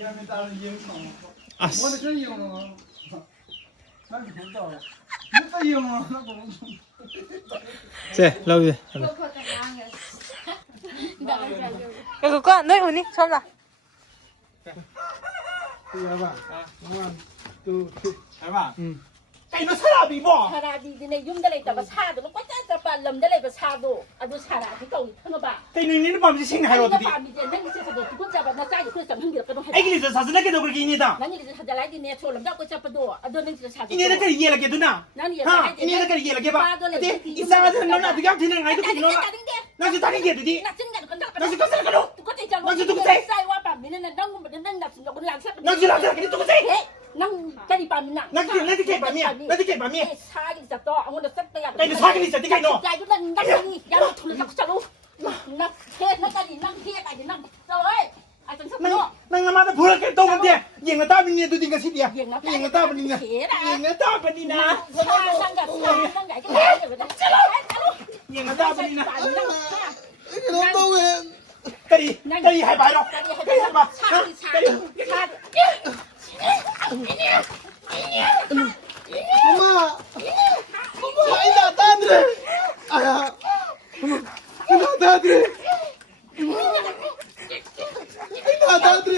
미안해 다른 이형 아, 뭐는 저 이형은 난 본다 몇 이형은 나 보는 쟤, 라우지. 야, 그거 너희 언니 처음 나. 이거 봐 one two three 해봐. 응 이거 사람이 뭐? 사라비들의 윰들에 있다가 사도 꽉짜짜빠 럼들에 사도 아주 사라비 거기 터너봐. 때리는 밤새 생각하러 이거 어디? 밤이제 내가 세서도 두고 잡아 나 짜이 그래서 한기를 끊어 해. 애기들 사슬하게도 그렇게 이니다. 난 이제 사달라이 네 소름 잡고 잡아도 아도 내 진짜 사도. 이네들 그 이해하게 누나. 난 이제 하, 이네들 그 이해하게 봐. 어디? 이상하든 너나 누가 되는 아이도 그너 나 지금 다른 게 어디? 나 진짜 건다. 나 지금 건다 그러. 두고 있잖아. 나 지금 누구 돼? 싸이와 밤이는 난 뭐든 난 납신다. 우리 안 사. 나 지금 나한테 그래 누구 돼? 난 까리 밤이나. 나 지금 나 지금 밤이야. 나 지금 밤이야. 사기 진짜 또 아무나 싹다야. 나 이제 사기 있어. 네가 이놈. 야 이거 난 나니 야너 돌려 잡고 자로. 나 해나까지 난 해까지 난 저래. 아 좀 섞어. nang namada pura ke to ngan dia yeng na ta bin ni tu ding ka si dia Yeng na ta yeng na ta bin ni na Thế đã. yeng na ta bin ni na Sang gặp sang gãy cái này rồi đấy. yeng na ta bin ni na 이게 너무 너무해 cái gì hai bài đâu cái gì hai bài cái 엄마 엄마 이 나한테 안 그래 아야 엄마 이 나한테 안 그래 이 나한테 안 그래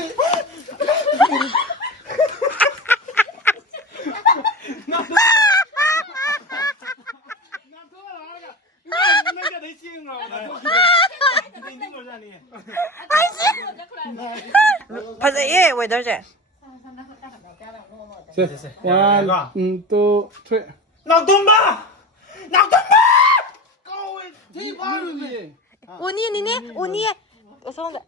벌써 얘 왜 저래? one two three nào tumba nào tumba 거울 뒤바르지 언니 니네 언니. 어서 온다.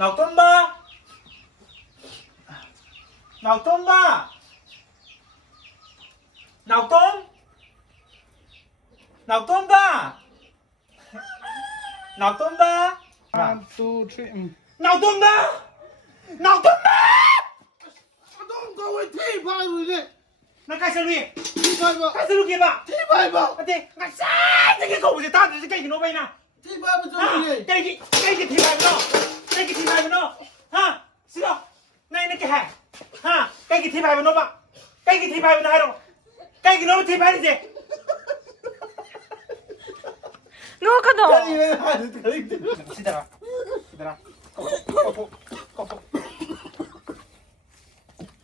nào tumba nào tumba nào tum nào tumba nào tumba one two three nào tumba nào tumba 너 거울 뒤바르지 nó cái sao đi 뒤바르 cái sao kia bà 뒤바르 cái gì ngắt sai cái cổ gì ta thì cái gì nó bay nào 뒤바르 à, 저기 cái gì thì bài nó cái gì thì bài nó ha xin này nó cái hàng ha cái gì thì bài nó bà cái gì thì bài nó hay đâu cái gì nó thì bài gì 누가 너? 이래 하는 거 시들아 시들아 거포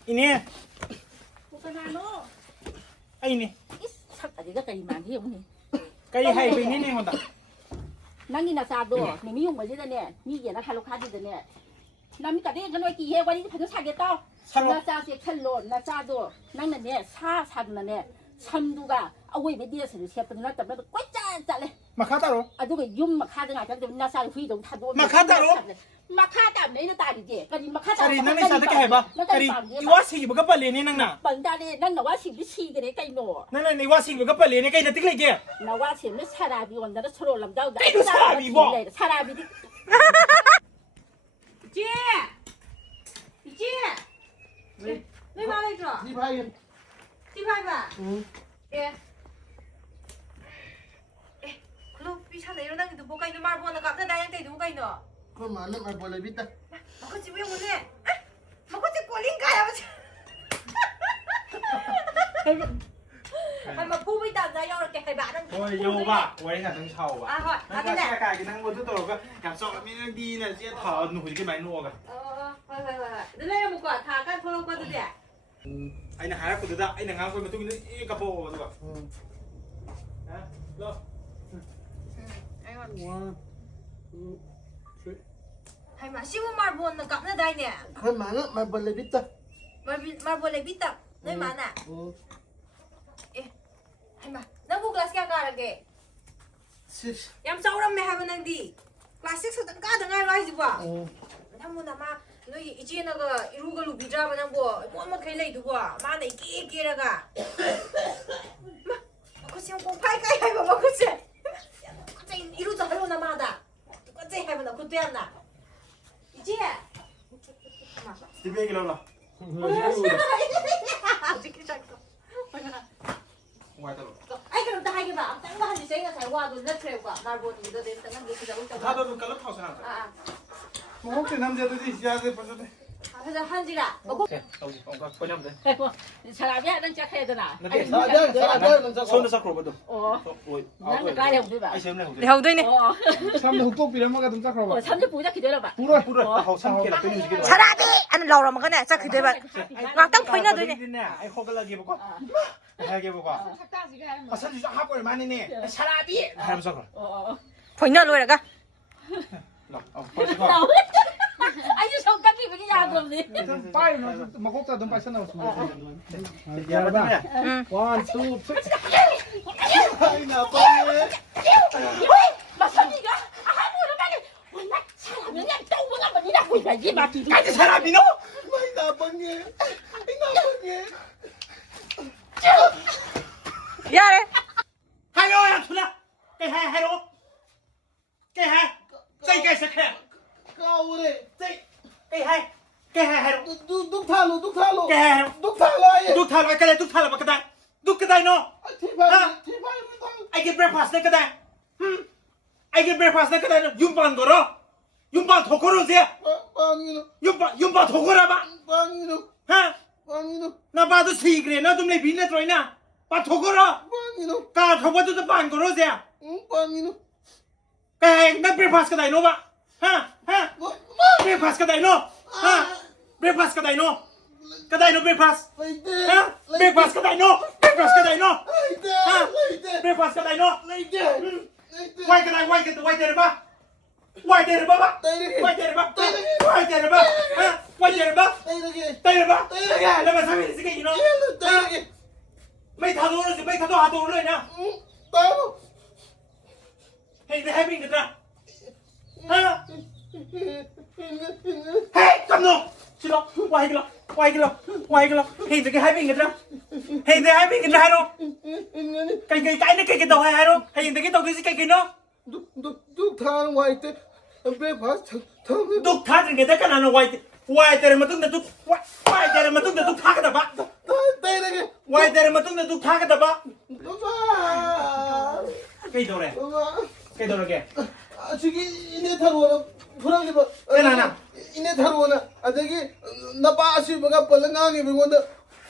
이네 Bukana 이네 sắc ở cái cây màn hiểm này. cái hay bị này ngon ta Nang ina sa do, ni mi yung wajida ne, ni ye na khalo khadi de ne. Na mi ka de kan wai ki he wani phajo sa ge to. Na sa se khallo na sa do, nang na ne sa na ne. Chamduga awai be dia se se pa na ta ba ko cha le. mà khá ta rồi Aduga yum ma kha da nga ta na sa hui dong tha do. Ma kha ta ro? Ma kha ta ne na ta di je. Kan ma kha ta. cái này nó sao cái hay bà cái này quá xì một cái bật liền này năng nào Bang da de nang na wa si bi chi ge de kai no. năng này quá xì một cái bật liền này cái này tích lại kia Na wa si ne sa da bi on da so lam da. Cái đó 사라비 뭐? Sa da bi di. 姐，姐，没买来着， 뒤바르 几块吧？ 응 哎，哎，그럼 비차네 이런 당기도 뭐가 있는 말 보는 갑자기 나양 때도 뭐가 있노? 그럼 안 말 벌레 비다 먹었지 왜 못해? 먹었지 꼴린가야? mà phu bây giờ ra vô là cái bạn đang thôi vô bà quay cả thằng sầu bà à thôi nó cái có xe này cài cái năng vô thứ tôi có cảm sợ mình đi là sẽ thở nổi cái máy nua cả thôi đây là một quả thả cái thôi qua tôi để anh là hai của tôi anh là ngang quay mà tôi cái cặp bộ rồi hả lo one two three hay mà siêu mà buồn là cặp nó đây nè 그럼 말 벌레 비다 mà buồn lại biết tập nơi mà nè hay mà nó buộc là xe cả kìa six em sâu lắm mày hay mà năng đi classic sao tận cả thằng ai nói gì vậy thằng muốn làm mà nó 이제 나가 이루가 루비자 만한 거 뭐뭐 걔네 두고 마네 끼끼라가 막 그치 공 파이까이 뭐 그치 갑자기 이루자 하려나 마다 못되었나? 이제. 스티비에게 넣어라. 어떻게 잡고? 와이더로. 아이 그럼 다 하게 봐. 딴거 한지 제가 잘 와도 너트레고 말보니 이거 됐다. 난 이거 잡고 있다. 다들 깔라 타서 하자. 아, 먹을 남자들이 시작을 벌써 돼. 그래서 한지라 먹고. 오케이. 그냥 돼. 아이고 사람이야 넌 짝해야 되나 손을 싹 걸어봐도. 나는 가려 보자 아이 셈네. 내 하우더니. 참내 흑독 비례마가 좀 짝하고. 삼십 보자 기다려봐 불어. 불어. 하고 삼케라 끊이 움직이는. 차라리 안 나오라 먹네. 자 그대로. 막땅 보이나 되네. 아이 호글라게 보고. 하게 보고. 아 산지 좀 하고 얼마네. 사라비. 하면서 걸. 보이나 로라가. 벌써. 아니 성격이 그냥 그러네 빠이 먹었다 넌 빠이 나왔어. 야 맞네. 응. 1, 2, 3. 아이 나빠네. 마선이가 아무로 가게 나 사람이 그냥 똥을 한번 이라고 이라지 막히지 까지 사람이노? 아이 나빠네. 아이 나빠네. 야래. 하요야 투나. cái hai đố. cái hai. dây cái sẽ khẽ. 까오래. dây. cái hai đố. 뚝 탈로. cái hai đố. 뚝 탈로. đúc thal cái này đúc thal là cái này đúc cái này nó 티바이. anh cái breakfast này cái này anh cái breakfast này cái này yumban 걸어 yumban 더 걸어오세요 빵이노. yumban 더 걸어봐 빵이노. 하 빵이노. 나 봐도 시그래 나 좀 내 빈내 들어있나 봐더 걸어 빵이노. 가 저번도 좀 반 걸어오세요 빵이노. cái nó breakfast cái này nó bạn ha breakfast cái này nó breakfast cái này nó cái này nó breakfast 레이데. ha breakfast cái này nó breakfast cái này nó 레이데. breakfast cái này nó 레이데. quay cái này quay tiền ba quay tiền ba bác quay tiền ba quay tiền ba quay tiền ba tiền ba là mà sao mình cái gì nó mấy thằng nó gì mấy thằng nó hạt đồ rồi nè hey they having it ra hey cầm nó xin lỗi quay cái lo hey cái having it ra hey they having it ra đâu cái đầu hay đâu hey cái đầu cái nó 뚝 타는 와이트. 브레이크파스트. 타면 뚝 타는 게 내가 나는 와이 때문에 뚝 와이 때문에 뚝 타겠다 봐 때리게. 와이 때문에 뚝 타겠다 봐 엄마. cái đồ này 엄마. cái đồ này kìa 저기 이네 타러 와라. 불안해 봐. 깨나나. 이네 타러 와나. 저기 나빠 아시바가 벌렁하게 병원다.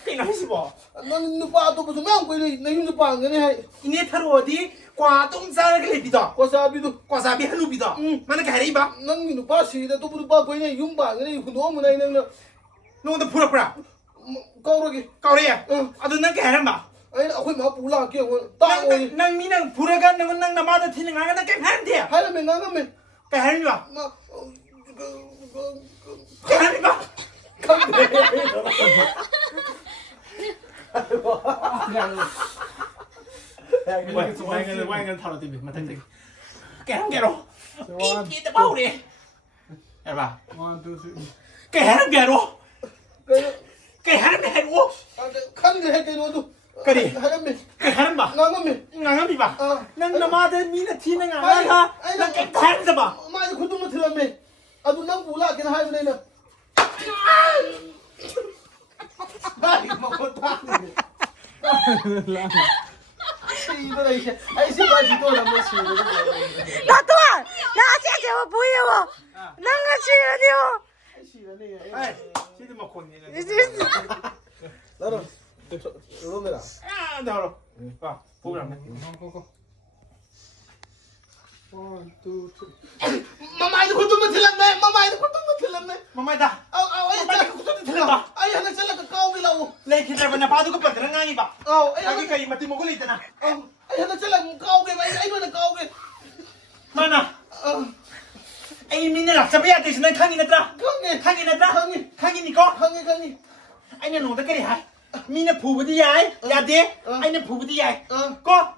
cái nói gì bỏ 나는 누빠 또 무슨 명 거리 내 힘도 빵네 해. 이네 타로 어디 과 똥싸를 그래 비다 과사비도. 과사비 한우 비다 만나 가리 봐 난 누빠 시다 또 누빠 거리 윤빵네 너무 나이는 너도 풀어 까오르게. 까우리야 응. 아도 난 개는 봐 아니 아코이 마 불라게 따오. 난 미는 불어가 난 나마다 튀는 거 하나 깨는 돼 하려면 나가면 깨는 봐 막 깨는 봐 quay thảo tìm mà thành kẻ rồi ít cái bao đi em bà 1, 2, 3. kẻ rồi 그래. kẻ rồi 칸게 할게 너도. 그래. 하려면 kẻ bà 나가면. ngang đi bà 어. nang namada mina 튀는 거 아니야 난 kẻ bà 많이 고통을 들었네. 아도 난 몰라 그냥 하는 애는. 아이 먹었다. 이거라 이제. 아이 시간 또 남는 시. 나 또한 나 아직 뭐 보여. 난가 싫어요. ai chứ mà khôn như này 나는 이러면아. à đâu rồi vào phụ làm này 1, 2, 3. 마마이도 고통을 들었네. 마마이도 고통을 들었네. mà mày ta 아이 mày cũng không thể bà 아이 하나 잘라 까오기라고. lên khi nào mà 봐도 có bật nó ngay bà 아이 cái 하나 cây mà tìm một cái lít này 아이 하나 잘라 까오게 봐. 이거는 까오게. mà nè anh mình là sao bây giờ thì nên khang gì nữa 강해. khang gì nữa khang gì có 강해. anh này nổi tới cái gì hả mình là phụ bữa đi ai nhà đi anh là phụ bữa đi ai có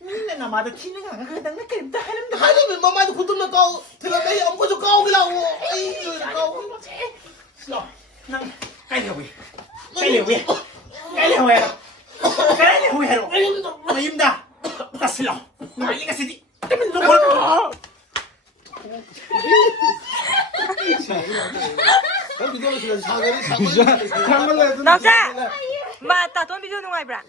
mình là mà được thi nó ngả cái đang nó kèm ta hay lắm 하려면 마마이도 고통을 까오. 들었네. 엄고도 까오기라고. 아이 까오. rồi năng cái liều gì cái liều gì cái liều gì cái liều gì rồi mà im ra ta xin lỗi nói những cái gì thì mình không có 난 비디오 시간 사과를 참말로 해도 남자! 마, 따돈 비디오 누가 입라?